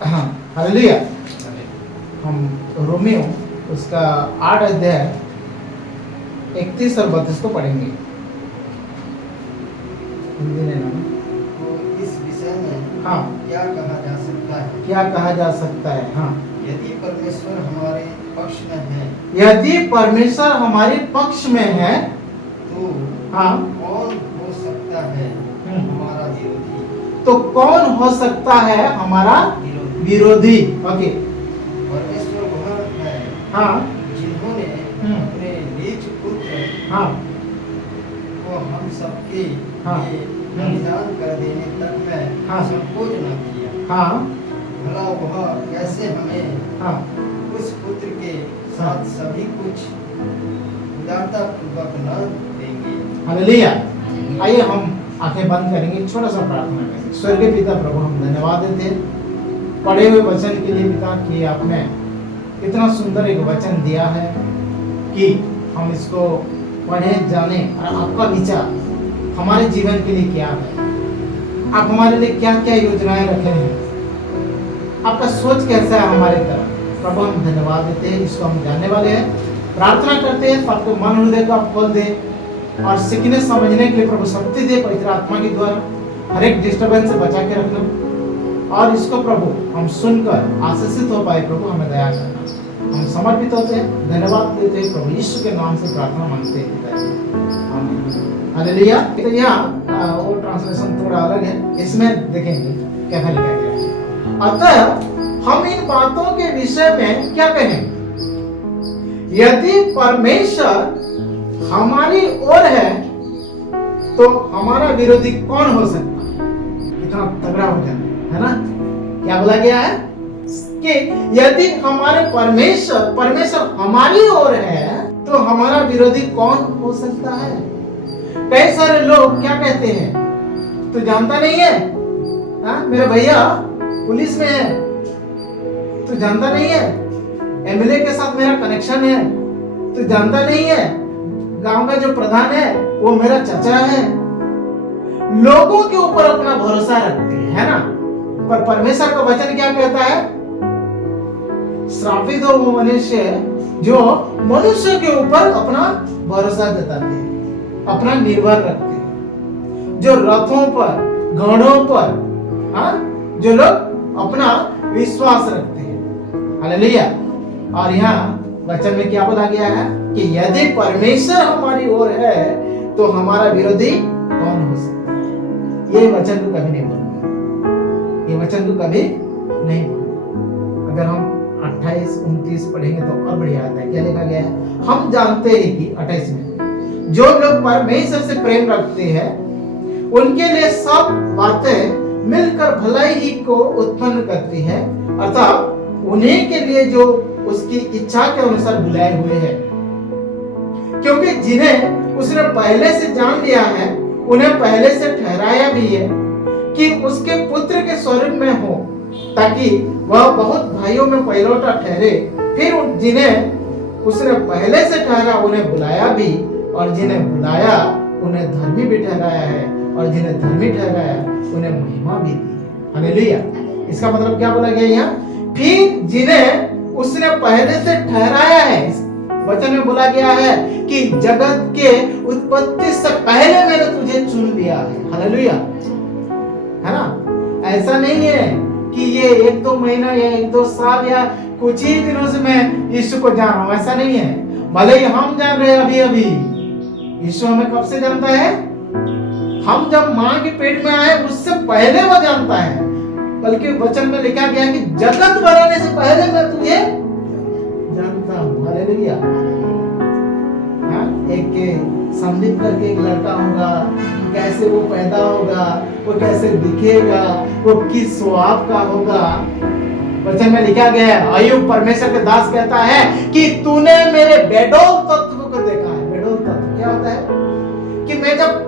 हाँ, हालेलुया। हम रोमियो उसका 8 अध्याय 31 और 32 को पढ़ेंगे हिंदी में ना। तो इस विषय में हाँ, क्या कहा जा सकता है? क्या कहा जा सकता है? हाँ, यदि परमेश्वर हमारे पक्ष में है यदि परमेश्वर हमारे पक्ष में है तो हाँ, कौन हो सकता है हमारा विरोधी? तो कौन हो सकता है हमारा विरोधी विरोधी? ओके, परमेश्वर वह है हाँ, जिन्होंने अपने निज पुत्र हाँ, को हम सबके हाँ, लिए बलिदान कर देने तक में हाँ, संकोच न किया। हाँ, भला वह कैसे हमें हाँ, उस पुत्र के साथ सभी कुछ उदारता पूर्वक न देंगे? हालेलुया। आइए हम आंखें बंद करेंगे, छोटा सा प्रार्थना करेंगे। स्वर्गीय पिता प्रभु, हम धन्यवाद देते हैं पढ़े हुए वचन के लिए पिता कि आपने इतना सुंदर एक वचन दिया है कि हम इसको पढ़े जाने और आपका विचार हमारे जीवन के लिए क्या है, आप हमारे लिए क्या क्या योजनाएं रखे हैं, आपका सोच कैसा है हमारे तरफ। प्रभु हम धन्यवाद देते हैं, इसको हम जानने वाले हैं। प्रार्थना करते हैं आपको मन हृदय को आप खोल दे और सीखने समझने के लिए प्रभु शक्ति दे पवित्र आत्मा के द्वारा। हर एक डिस्टर्बेंस से बचा के रखना और इसको प्रभु हम सुनकर आशीषित हो पाए। प्रभु हमें दया करना, हम समर्पित होते हैं, धन्यवाद देते हैं प्रभु यीशु के नाम से प्रार्थना मांगते हैं पिताजी, आमीन। हालेलुया। तो यहाँ वो ट्रांसलेशन थोड़ा अलग है, इसमें देखेंगे क्या लिखा गया है। अतः हम इन बातों के विषय में क्या कहें? यदि परमेश्वर हमारी ओर है तो हमारा विरोधी कौन हो सकता है? इतना तगड़ा वचन है ना। क्या बोला गया है कि यदि हमारे परमेश्वर हमारी ओर है तो हमारा विरोधी कौन हो सकता है? कई सारे लोग क्या कहते हैं, तू जानता नहीं है, हाँ मेरे भैया पुलिस में है, तू जानता नहीं है, एमएलए के साथ मेरा कनेक्शन है, तू जानता नहीं है, गांव का जो प्रधान है वो मेरा चाचा है। लोगों के ऊपर अपना भरोसा रखते हैं, है ना। पर परमेश्वर का वचन क्या कहता है? श्रापित हो वो मनुष्य जो मनुष्य के ऊपर अपना भरोसा जताते हैं, अपना निर्भर रखते हैं, जो रथों पर घोड़ों पर, हाँ, जो लोग अपना विश्वास रखते हैं। हालेलुया। और यहाँ वचन में क्या बोला गया है कि यदि परमेश्वर हमारी ओर है तो हमारा विरोधी कौन हो सकता है? ये वचन को कभी नहीं बोलना, ये वचन को कभी नहीं बोलना। अगर हम 28-29 पढ़ेंगे तो और बढ़िया आता है। क्या लिखा गया है? हम जानते हैं कि 28 में जो लोग परमेश्वर से प्रेम रखते हैं उनके लिए सब बातें मिलकर भलाई ही को उत्पन्न करती है, अर्थात उन्हीं के लिए जो उसकी इच्छा के अनुसार बुलाए हुए हैं। क्योंकि जिन्हें उसने पहले से जान लिया है उन्हें पहले से ठहराया भी है कि उसके पुत्र के स्वरूप में हो, ताकि वह बहुत भाइयों में पहिलौठा ठहरे। फिर जिन्हें उसने पहले से ठहरा उन्हें बुलाया भी, और जिन्हें बुलाया उन्हें धर्मी भी ठहराया है, और जिन्हें धर्मी ठहराया उन्हें महिमा भी दी है। हालेलुया। इसका मतलब क्या बोला गया यहाँ? फिर जिन्हें उसने पहले से ठहराया है, वचन में बोला गया है कि जगत के उत्पत्ति से पहले मैंने तुझे चुन लिया है। हालेलुया, है ना। ऐसा नहीं है कि ये 1-2 महीना या 1-2 साल या कुछ ही दिनों से मैं यीशु को जान रहा हूं, ऐसा नहीं है। भले ही हम जान रहे हैं अभी, यीशु हमें कब से जानता है? हम जब मां के पेट में आए उससे पहले वो जानता है। बल्कि वचन में लिखा गया कि जगत बनाने से पहले मैं तुझे जानता हूं। हालेलुया। हाँ, एक संदीप करके एक लड़का होगा, कैसे वो पैदा होगा, वो कैसे दिखेगा, वो किस स्वभाव का होगा, वचन में लिखा गया है। अय्यूब परमेश्वर के दास कहता है कि तूने मेरे बेडोल तत्व को देखा है। बेडोल तत्व क्या होता है? कि मैं जब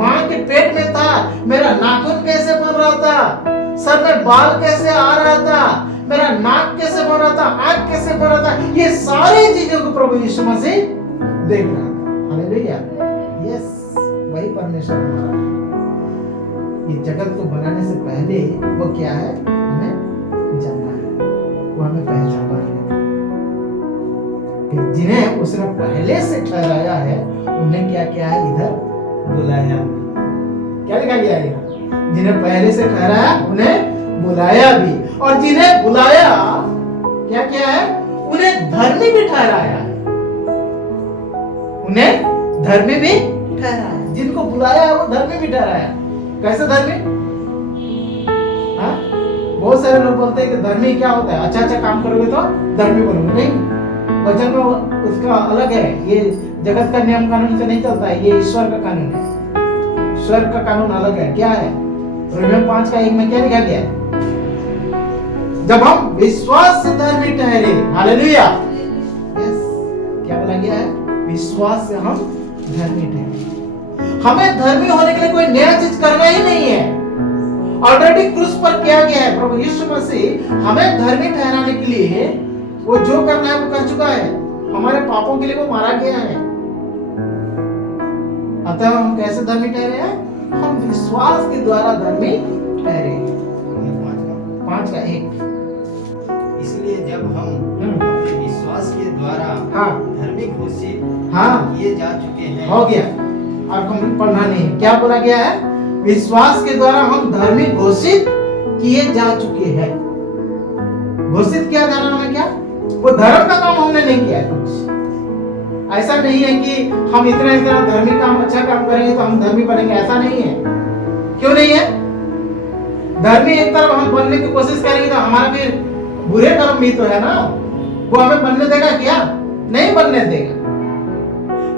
मां के पेट में था मेरा नाखून कैसे बन रहा था, सर में बाल कैसे आ रहा था, मेरा नाक कैसे बन रहा था, आंख कैसे बन रहा था, ये सारी चीजों को प्रभु यीशु मसीह देख रहा था। हालेलुया। यस, वही परमेश्वर हमारा है। ये जगत को बनाने से पहले वो क्या है हमें जान जिसने पहले से ठहराया है उन्हें क्या किया है, इधर बुलाया। क्या लिखा गया है यहाँ? जिन्हें पहले से ठहराया उन्हें बुलाया भी, और जिन्हें बुलाया क्या किया है, उन्हें धर्मी भी ठहराया है। उन्हें धर्मी भी ठहराया। जिनको बुलाया है वो धर्मी भी ठहराया। कैसे धर्मी? हाँ, बहुत सारे लोग बोलते हैं कि धर्मी क्या होता है, अच्छा अच्छा काम करोगे तो धर्मी बनोगे। नहीं, वचन में उसका अलग है। ये जगत का नियम कानून से नहीं चलता है, ये ईश्वर का कानून है। ईश्वर का कानून अलग है। क्या है? रोमियो 5:1 में क्या लिखा गया है? जब हम विश्वास से धर्मी ठहरे, हालेलुया, यस, क्या बोला गया है? विश्वास से हम धर्मी ठहरे। हमें धर्मी होने के लिए कोई नया चीज करना ही नहीं है। ऑलरेडी क्रूस पर किया गया है। प्रभु यीशु मसीह हमें धर्मी ठहराने के लिए वो जो करना है वो कर चुका है। हमारे पापों के लिए वो मारा गया है। अतः हम कैसे धर्मी ठहरे हैं? हम विश्वास के द्वारा धर्मी ठहरे। 5:1। इसलिए जब हम अपने विश्वास के द्वारा हाँ, धर्मी घोषित हाँ, किए जा चुके हैं। हो गया, और हम पढ़ना नहीं है। क्या बोला गया है? विश्वास के द्वारा हम धर्मी घोषित किए जा चुके हैं। घोषित किया जाना हमें क्या? वो धर्म का काम हमने नहीं किया कुछ। ऐसा नहीं है कि हम इतना इतना धर्मी काम, अच्छा काम करेंगे तो हम धर्मी बनेंगे, ऐसा नहीं है। क्यों नहीं है? धर्मी एक तरफ हम बनने की कोशिश करेंगे तो हमारा फिर बुरे कर्म भी तो है ना, वो हमें बनने देगा क्या? नहीं बनने देगा।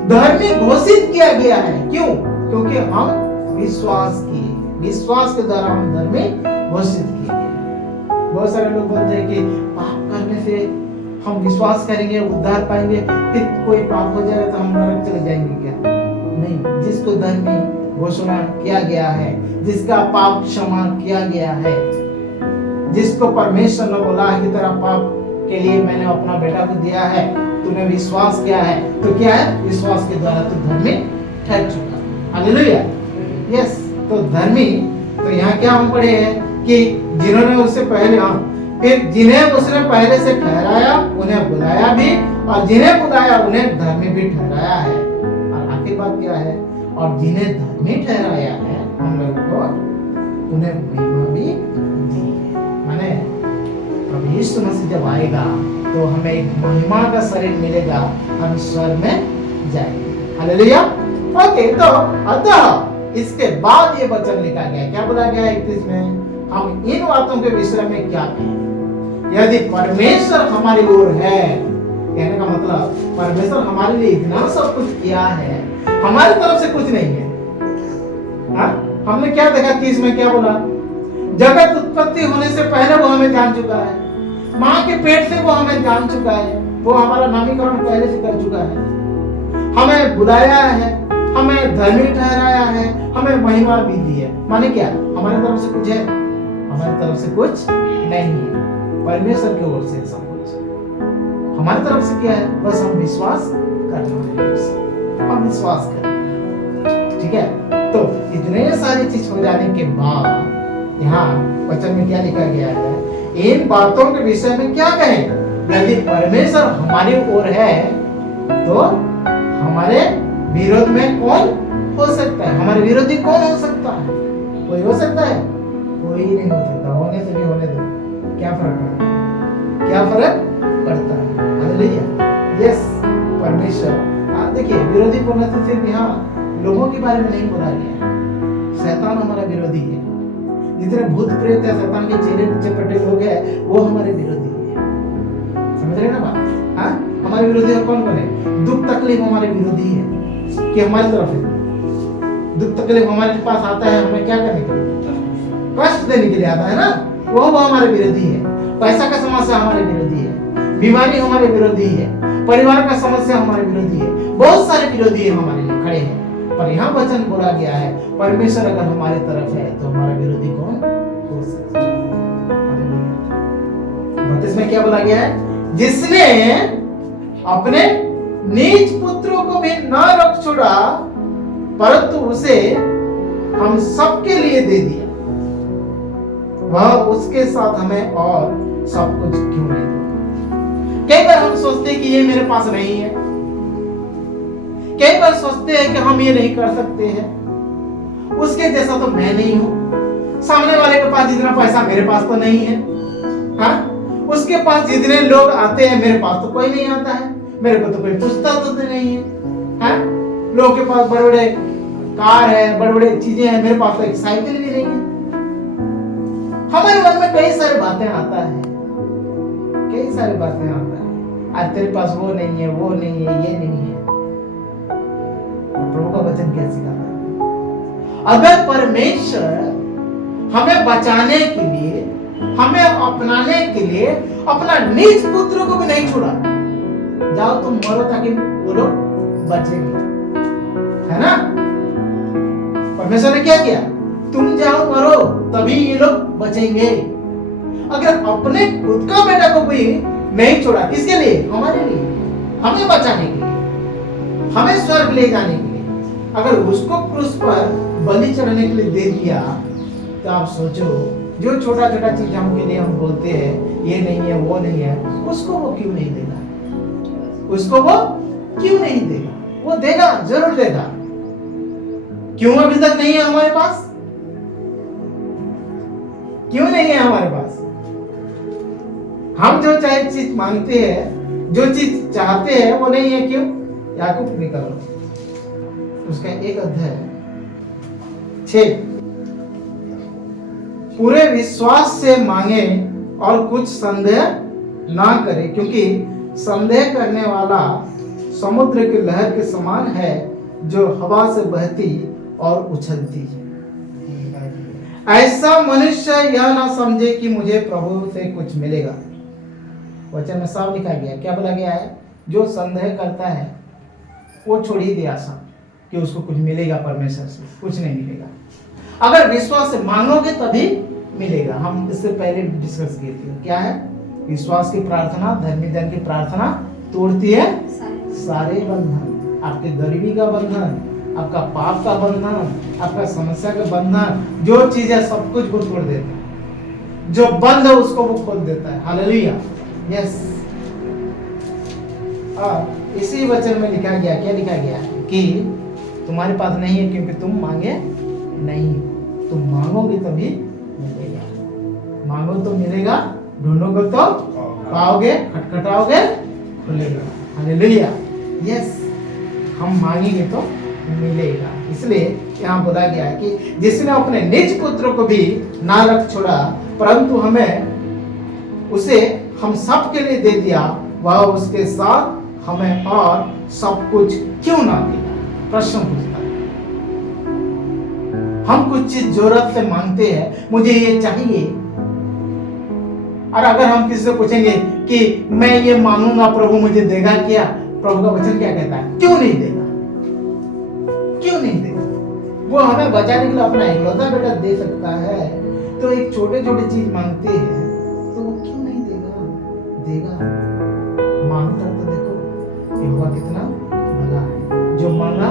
धर्मी घोषित किया गया है। क्यों? क्योंकि हम विश्वास किए। विश्वास के द्वारा हम धर्मी घोषित किए गए। बहुत सारे लोग बोलते हैं कि पाप करने से हम विश्वास करेंगे उद्धार पाएंगे, फिर कोई पाप हो जाएगा तो हम नरक चले जाएंगे क्या? नहीं, जिसको धर्मी घोषणा किया गया है, जिसका पाप क्षमा किया गया है, जिसको परमेश्वर ने बोला है कि तेरा पाप के लिए मैंने अपना बेटा को दिया है, तूने विश्वास किया है, तो क्या है? विश्वास के द्वारा तू धर्मी ठहर चुका। Hallelujah, yes. तो धर्मी, तो यहाँ क्या हम पढ़े हैं कि जिन्होंने उससे पहले, फिर जिन्हें उसने पहले से ठहराया उन्हें बुलाया भी, और जिन्हें बुलाया उन्हें धर्मी भी ठहराया है। और आखिर बात क्या है? और जिन्हें धर्मी ठहराया है हम लोगों को उन्हें महिमा भी दी है। माने प्रभु यीशु मसीह जब आएगा तो हमें एक महिमा का शरीर मिलेगा, हम स्वर्ग में जाएंगे। हालेलुया। ओके, तो अतः इसके बाद ये वचन लिखा गया, क्या बोला गया 31 में? हम इन बातों के विषय में क्या कहें? यदि परमेश्वर हमारी ओर है, कहने का मतलब परमेश्वर हमारे लिए इतना सब कुछ किया है, हमारी तरफ से कुछ नहीं है। हाँ? हमने क्या देखा 30 में? क्या बोला? जगत उत्पत्ति होने से पहले वो हमें जान चुका है, माँ के पेट से वो हमें जान चुका है, वो हमारा नामीकरण पहले से कर चुका है, हमें बुलाया है, हमें धर्मी ठहराया है, हमें महिमा भी दी है। माने क्या? हमारी तरफ से कुछ है? हमारी तरफ से कुछ नहीं है, परमेश्वर की ओर से सब कुछ। हमारी तरफ से क्या है? बस हम विश्वास करना है, हम विश्वास करें। ठीक है? तो इतने सारी चीज हो जाने के बाद यहाँ वचन में क्या लिखा गया है? इन बातों के विषय में क्या कहें? यदि परमेश्वर हमारी ओर है तो हमारे विरोध में कौन हो सकता है? हमारे विरोधी कौन हो सकता है? कोई हो सकता है? कोई नहीं हो सकता। होने से भी होने दो, क्या फर्क पड़ता है? क्या फर्क पड़ता है? Hallelujah, yes. परमेश्वर, देखिए, विरोधी बोलने से सिर्फ यहाँ लोगों के बारे में नहीं बोला गया है। शैतान हमारा विरोधी है। जितने भूत प्रेत है, शैतान के चेले चपटे लोग हैं, वो हमारे विरोधी है। समझ रहे ना बात? हाँ, हमारे विरोधी है कौन है? दुख तकलीफ हमारे विरोधी है कि हमारी तरफ है। दुख तकलीफ हमारे पास आता है, हमें क्या करने के लिए? कष्ट देने के लिए आता है ना, वो हमारे विरोधी है। पैसा का समस्या हमारे विरोधी है, बीमारी हमारे विरोधी है, परिवार का समस्या हमारे विरोधी है, बहुत सारे विरोधी हमारे लिए खड़े हैं। पर यहाँ वचन बोला गया है, परमेश्वर अगर हमारे तरफ है तो हमारा विरोधी कौन हो सकता है? 32 में क्या बोला गया है? जिसने अपने निज पुत्रों को भी न रख छोड़ा, परंतु उसे हम सबके लिए दे दिया, वह उसके साथ हमें और सब कुछ क्यों नहीं देगा? कई बार हम सोचते हैं कि ये मेरे पास नहीं है, कई बार सोचते हैं कि हम ये नहीं कर सकते हैं, उसके जैसा तो मैं नहीं हूं, सामने वाले के पास जितना पैसा मेरे पास तो नहीं है, हाँ, उसके पास जितने लोग आते हैं मेरे पास तो कोई नहीं आता है, मेरे को तो कोई पूछता तो नहीं है, हाँ? लोगों के पास बड़े बड़े कार है, बड़े बड़े चीजें हैं, मेरे पास तो एक साइकिल भी नहीं है। हमारे मन में कई सारी बातें आता है, कई सारी बातें आता है, आज तेरे पास वो नहीं है, वो नहीं है, ये नहीं है। प्रभु का वचन क्या सिखाता है? अगर परमेश्वर हमें बचाने के लिए, हमें अपनाने के लिए अपना निज पुत्र को भी नहीं छोड़ा, जाओ तुम मरो ताकि वो लोग बचेंगे, है ना? परमेश्वर ने क्या किया? तुम जाओ मरो तभी ये लोग बचेंगे। अगर अपने खुद का बेटा को भी नहीं छोड़ा, किसके लिए? हमारे लिए, हमें बचाने के लिए, हमें स्वर्ग ले जाने के लिए, अगर उसको क्रूस पर बलि चढ़ाने के लिए दे दिया, तो आप सोचो जो छोटा छोटा चीज हमके लिए हम बोलते हैं ये नहीं है, वो नहीं है, उसको वो क्यों नहीं देगा? उसको वो क्यों नहीं देगा? वो देगा, जरूर देगा। क्यों अभी तक नहीं है हमारे पास? क्यों नहीं है हमारे पास? हम जो चाहे चीज मांगते हैं, जो चीज चाहते हैं वो नहीं है, क्यों? याकूब निकलो उसका 1 अध्याय 6, पूरे विश्वास से मांगे और कुछ संदेह ना करे, क्योंकि संदेह करने वाला समुद्र की लहर के समान है जो हवा से बहती और उछलती है। ऐसा मनुष्य यह ना समझे कि मुझे प्रभु से कुछ मिलेगा। वचन में साफ लिखा गया, क्या बोला गया है? जो संदेह करता है वो छोड़ ही दे आशा कि उसको कुछ मिलेगा परमेश्वर से, कुछ नहीं मिलेगा। अगर विश्वास से मांगोगे तभी मिलेगा। हम इससे पहले डिस्कस किए थे, क्या है? विश्वास की प्रार्थना, धर्मी जन की प्रार्थना तोड़ती है सारे बंधन, आपके गरीबी का बंधन, आपका पाप का बंधन, आपका समस्या का बंधन, जो चीज है सब कुछ वो तोड़ देता है, जो बंद है उसको वो खोल देता है। Hallelujah, yes. इसी वचन में लिखा गया, क्या लिखा गया? कि तुम्हारे पास नहीं है क्योंकि तुम मांगे नहीं, तुम मांगोगे तभी मिलेगा। मांगो तो मिलेगा, ढूंढोगे तो पाओगे, खटखटाओगे खुलेगा। Hallelujah, yes. हम मांगेंगे तो मिलेगा। इसलिए यहाँ बोला गया है कि जिसने अपने निज पुत्र को भी ना रख छोड़ा, परंतु हमें उसे हम सब के लिए दे दिया, वह उसके साथ हमें और सब कुछ क्यों ना देगा? प्रश्न पूछता है। हम कुछ चीज जरूरत से मांगते हैं, मुझे ये चाहिए, और अगर हम किसी से पूछेंगे कि मैं ये मांगूंगा प्रभु मुझे देगा क्या? प्रभु का वचन क्या कहता है? क्यों नहीं देगा? क्यों नहीं देगा? वो हमें बचाने के लिए अपना इकलौता बेटा दे सकता है, तो एक छोटे छोटे चीज मांगते हैं तो वो क्यों नहीं देगा? देगा। मांगता तो देखो यहोवा कितना भला है, जो मांगा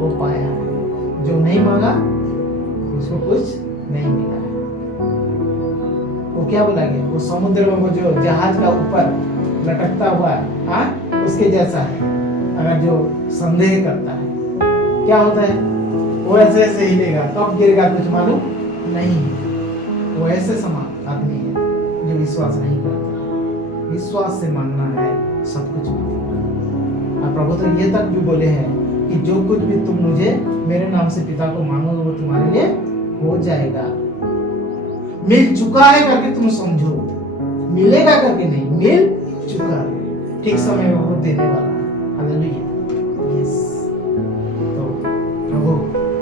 वो पाया है, जो नहीं मांगा उसको कुछ नहीं मिला है। वो क्या बोला गया? वो समुद्र में वो जो जहाज का ऊपर लटकता हुआ है, हाँ, उसके जैसा है। अगर जो संदेह करता है क्या होता है? वो ऐसे ऐसे हिलेगा, कब गिरेगा कुछ मालूम नहीं है। वो ऐसे समान आदमी है जो विश्वास नहीं करता। विश्वास से मांगना है, सब कुछ मिलेगा। और प्रभु तो ये तक भी बोले हैं कि जो कुछ भी तुम मुझे मेरे नाम से पिता को मांगोगे वो तुम्हारे लिए हो जाएगा। मिल चुका है करके तुम समझो, मिलेगा करके नहीं, मिल चुका है। ठीक समय में वो देने वाला है। Hallelujah, yes. तो प्रभु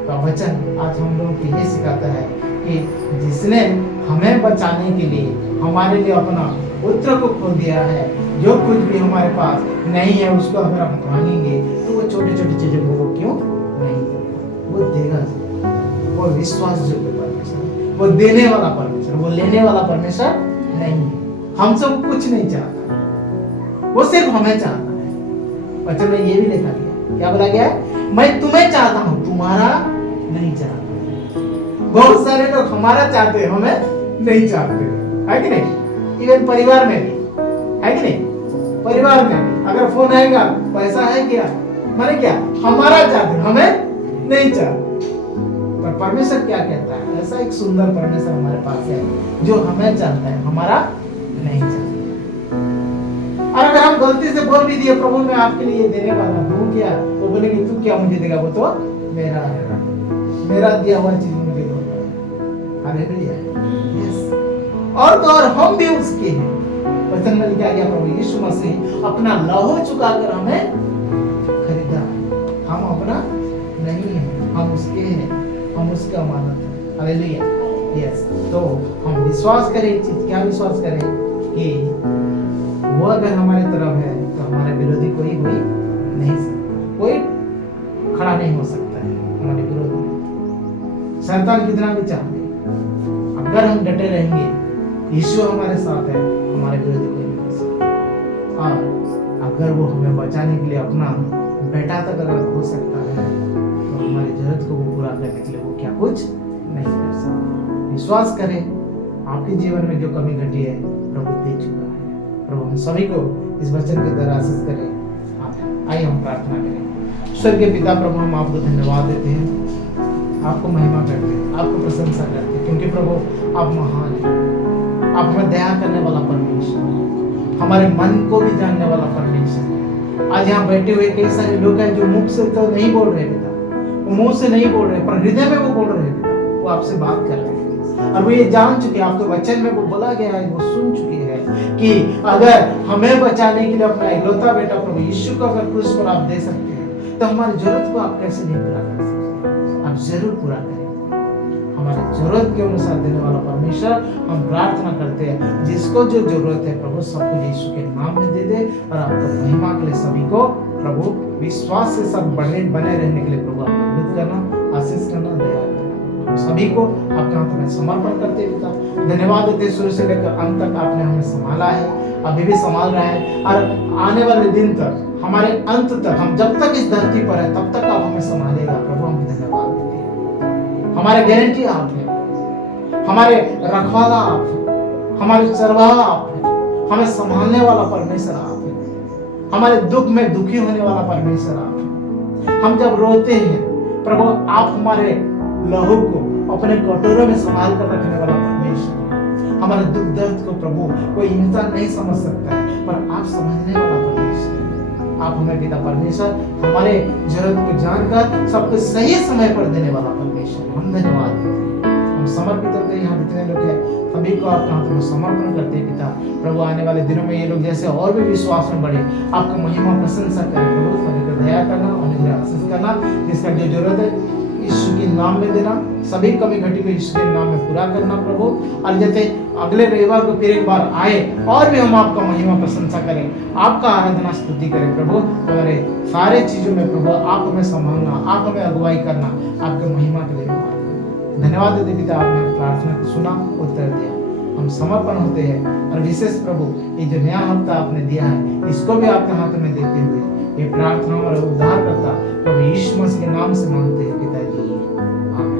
का वचन आज हम लोगों को ये सिखाता है कि जिसने हमें बचाने के लिए हमारे लिए अपना पुत्र को खो दिया है, जो कुछ भी हमारे पास नहीं है उसको अगर हम मांगेंगे तो वो छोटी छोटी चीजें वो क्यों नहीं देगा? वो देगा। वो विश्वास योग्य परमेश्वर, वो देने वाला परमेश्वर, वो लेने वाला परमेश्वर नहीं है। हम सब कुछ नहीं चाहता, वो सिर्फ हमें चाहता है। वचन में ये भी लिखा गया, क्या बोला गया है? मैं तुम्हें चाहता हूं, तुम्हारा नहीं चाहता। बहुत सारे लोग हमारा चाहते हैं, हमें नहीं चाहते, है कि नहीं? इवन परिवार में भी, है कि नहीं? परिवार में अगर फोन आएगा, पैसा है क्या? माने क्या, हमारा चाहते, हमें नहीं चाहते। पर परमेश्वर क्या कहता है, ऐसा एक सुंदर परमेश्वर हमारे पास है जो हमें चाहता है, हमारा नहीं चाहता। और अगर हम गलती से बोल भी दिए प्रभु मैं आपके लिए देने वाला हूँ क्या, वो बोलेंगे तू क्या मुझे देगा, वो तो मेरा है, मेरा दिया हुआ चीज मुझे दो। Hallelujah, yes. और तो और हम भी उसके हैं। वचन में लिखा गया प्रभु यीशु मसीह अपना लहू चुकाकर हमें खरीदा। हम अपना नहीं है, हम उसके हैं, हम उसका अमानत है। Hallelujah, yes. तो हम विश्वास करें एक चीज, क्या विश्वास करें कि वो अगर हमारे तरफ है तो हमारे विरोधी कोई हुई नहीं सकता, कोई खड़ा नहीं हो सकता है हमारे विरोधी। शैतान कितना भी चाहे, अगर हम डटे रहेंगे, यीशु हमारे साथ है, हमारे विरोधी कोई नहीं हो सकता। और अगर वो हमें बचाने के लिए अपना बेटा तक अगर हो सकता है तो हमारी जरूरत को वो पूरा करने के लिए वो क्या कुछ नहीं कर सकता। विश्वास करें, आपके जीवन में जो कमी घटी है प्रभु दे चुका है। प्रभु हम सभी को इस वचन के द्वारा आशीष करे। आइए हम प्रार्थना करें। स्वर्गीय पिता प्रभु हम आपको धन्यवाद देते हैं, आपको महिमा करते हैं, आपको प्रशंसा करते हैं, क्योंकि प्रभु आप महान हैं, आप हमें दया करने वाला परमेश्वर है, हमारे मन को भी जानने वाला परमेश्वर है। आज यहाँ बैठे हुए कई सारे लोग हैं जो मुख से तो नहीं बोल रहे पिता, वो मुंह से नहीं बोल रहे, पर हृदय में वो बोल रहे पिता, वो आपसे बात कर रहे हैं और वो ये जान चुके, आपके वचन में वो बोला गया है, वो सुन चुके हैं कि अगर हमें बचाने के लिए अपना इकलौता बेटा प्रभु यीशु को अगर क्रूस पर आप दे सकते हैं तो हमारी जरूरत को आप कैसे नहीं पूरा कर सकते। आप जरूर पूरा करें, हमारी जरूरत के अनुसार देने वाला परमेश्वर। हम प्रार्थना करते हैं जिसको जो जरूरत है प्रभु सबको यीशु के नाम में दे दे और आपको महिमा के लिए सभी को प्रभु विश्वास से सब बने रहने के लिए प्रभु आप मदद करना, आशीष करना, दया करना। सभी को आपके हाथ में समर्पण करते पिता, धन्यवाद देते शुरू से लेकर अंत तक आपने हमें संभाला है, अभी भी संभाल रहा है और आने वाले दिन तक, हमारे अंत तक, हम जब तक इस धरती पर है तब तक आप हमें संभालेगा प्रभु। हम धन्यवाद देते हैं, हमारे गारंटी आप है, हमारे रखवाला आप है, हमारे चरवाहा आप है, हमें संभालने वाला परमेश्वर आप है, हमारे दुख में दुखी होने वाला परमेश्वर आप है। हम जब रोते हैं प्रभु आप हमारे लहू को अपने कटोरों में संभाल कर रखने वाला परमेश्वर है। हमारे दुख दर्द को प्रभु कोई इंसान नहीं समझ सकता है, पर आप समझने वाला परमेश्वर है। आप हमें पिता परमेश्वर हमारे जरूरत को जानकर सबको सही समय पर देने वाला परमेश्वर। हम धन्यवाद देते हैं, हम समर्पित होते हैं। यहाँ जितने लोग हैं सभी को आपके हाथों में समर्पण करते हैं पिता। प्रभु आने वाले दिनों में ये लोग जैसे और भी विश्वास में बढ़े, आपको महिमा प्रशंसा करें प्रभु। सभी को दया करना, उन्हें आशीष करना, जिसका जो जरूरत है यीशु के नाम में देना, सभी कमी घटी हुई यीशु के नाम में पूरा करना प्रभु। और जैसे अगले रविवार को फिर एक बार आए और भी हम आपका महिमा प्रशंसा करें, आपका आराधना स्तुति करें प्रभु। हमारे सारे चीजों में प्रभु आप हमें संभालना, आप हमें अगुवाई करना, आपके महिमा के लिए धन्यवाद देते पिता। आपने प्रार्थना को सुना, उत्तर दिया, हम समर्पण होते हैं। और विशेष प्रभु ये जो नया हफ्ता आपने दिया है इसको भी आपके हाथ में देते हुए ये प्रार्थना और उद्धार करता प्रभु यीशु मसीह के नाम से मांगते हैं पिताजी, आमीन।